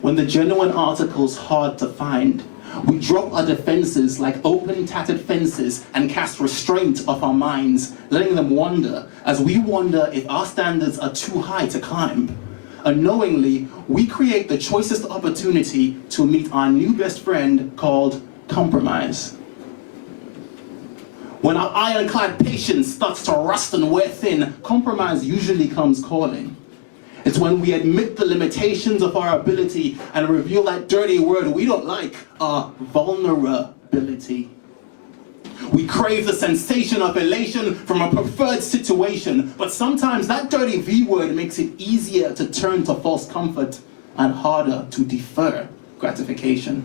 When the genuine article's hard to find, we drop our defenses like open tattered fences and cast restraint off our minds, letting them wander as we wonder if our standards are too high to climb. Unknowingly, we create the choicest opportunity to meet our new best friend called compromise. When our ironclad patience starts to rust and wear thin, compromise usually comes calling. It's when we admit the limitations of our ability and reveal that dirty word we don't like, our vulnerability. We crave the sensation of elation from a preferred situation, but sometimes that dirty V word makes it easier to turn to false comfort and harder to defer gratification.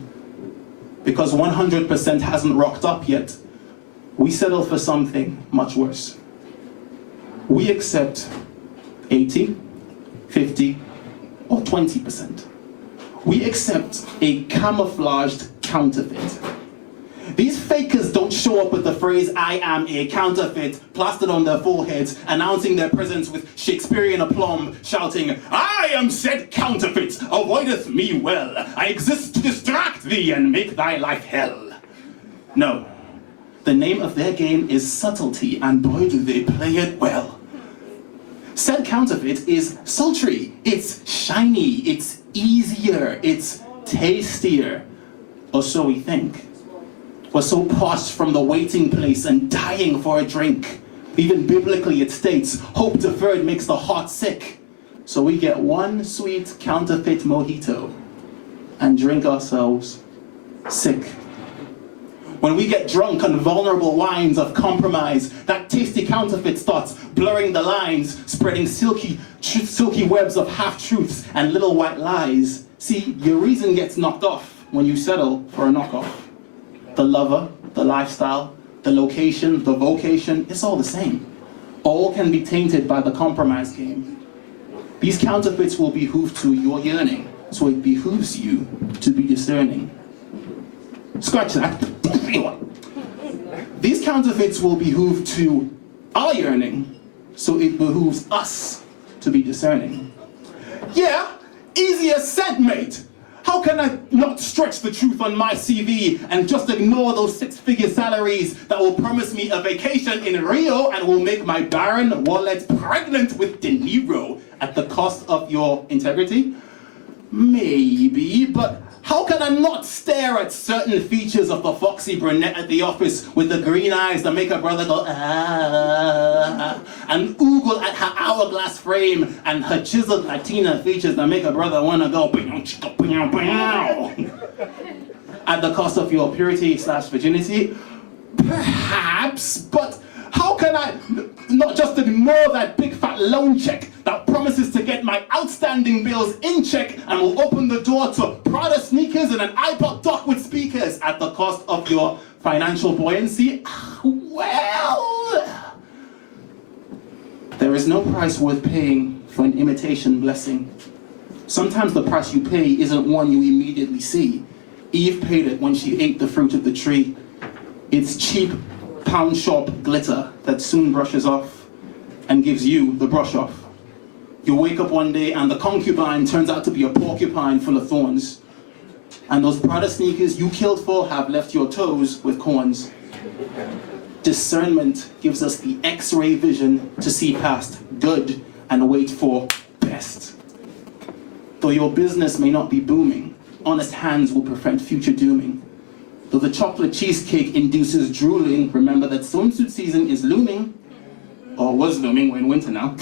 Because 100% hasn't rocked up yet, we settle for something much worse. We accept 80, 50, or 20%. We accept a camouflaged counterfeit. These fakers don't show up with the phrase, "I am a counterfeit," plastered on their foreheads, announcing their presence with Shakespearean aplomb, shouting, "I am said counterfeit, avoideth me well. I exist to distract thee and make thy life hell." No, the name of their game is subtlety, and boy do they play it well. Said counterfeit is sultry, it's shiny, it's easier, it's tastier, or so we think. We're so parched from the waiting place and dying for a drink. Even biblically it states, hope deferred makes the heart sick. So we get one sweet counterfeit mojito and drink ourselves sick. When we get drunk on vulnerable wines of compromise, that tasty counterfeit starts blurring the lines, spreading silky webs of half-truths and little white lies. See, your reason gets knocked off when you settle for a knockoff. The lover, the lifestyle, the location, the vocation, it's all the same. All can be tainted by the compromise game. These counterfeits will behoove to your yearning, so it behooves you to be discerning. Scratch that. These counterfeits will behoove to our yearning, so it behooves us to be discerning. Yeah, easier said, mate. How can I not stretch the truth on my CV and just ignore those six-figure salaries that will promise me a vacation in Rio and will make my barren wallet pregnant with De Niro at the cost of your integrity? Maybe, but how can I not stare at certain features of the foxy brunette at the office with the green eyes that make a brother go, ah, and oogle at her hourglass frame and her chiseled Latina features that make a brother want to go, at the cost of your purity/virginity? Perhaps, but how can I not just ignore that big fat loan check that promises to get my outstanding bills in check and will open the door to Prada sneakers and an iPod dock with speakers at the cost of your financial buoyancy? Well, there is no price worth paying for an imitation blessing. Sometimes the price you pay isn't one you immediately see. Eve paid it when she ate the fruit of the tree. It's cheap pound shop glitter that soon brushes off and gives you the brush off. You wake up one day and the concubine turns out to be a porcupine full of thorns. And those Prada sneakers you killed for have left your toes with corns. Discernment gives us the X-ray vision to see past good and wait for best. Though your business may not be booming, honest hands will prevent future dooming. Though the chocolate cheesecake induces drooling, remember that swimsuit season is looming, or was looming, we're in winter now.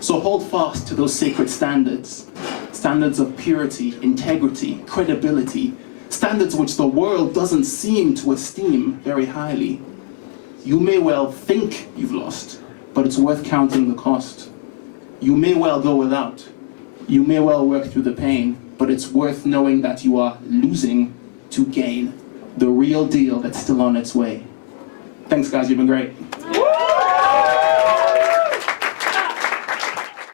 So hold fast to those sacred standards. Standards of purity, integrity, credibility. Standards which the world doesn't seem to esteem very highly. You may well think you've lost, but it's worth counting the cost. You may well go without. You may well work through the pain, but it's worth knowing that you are losing to gain the real deal that's still on its way. Thanks, guys. You've been great.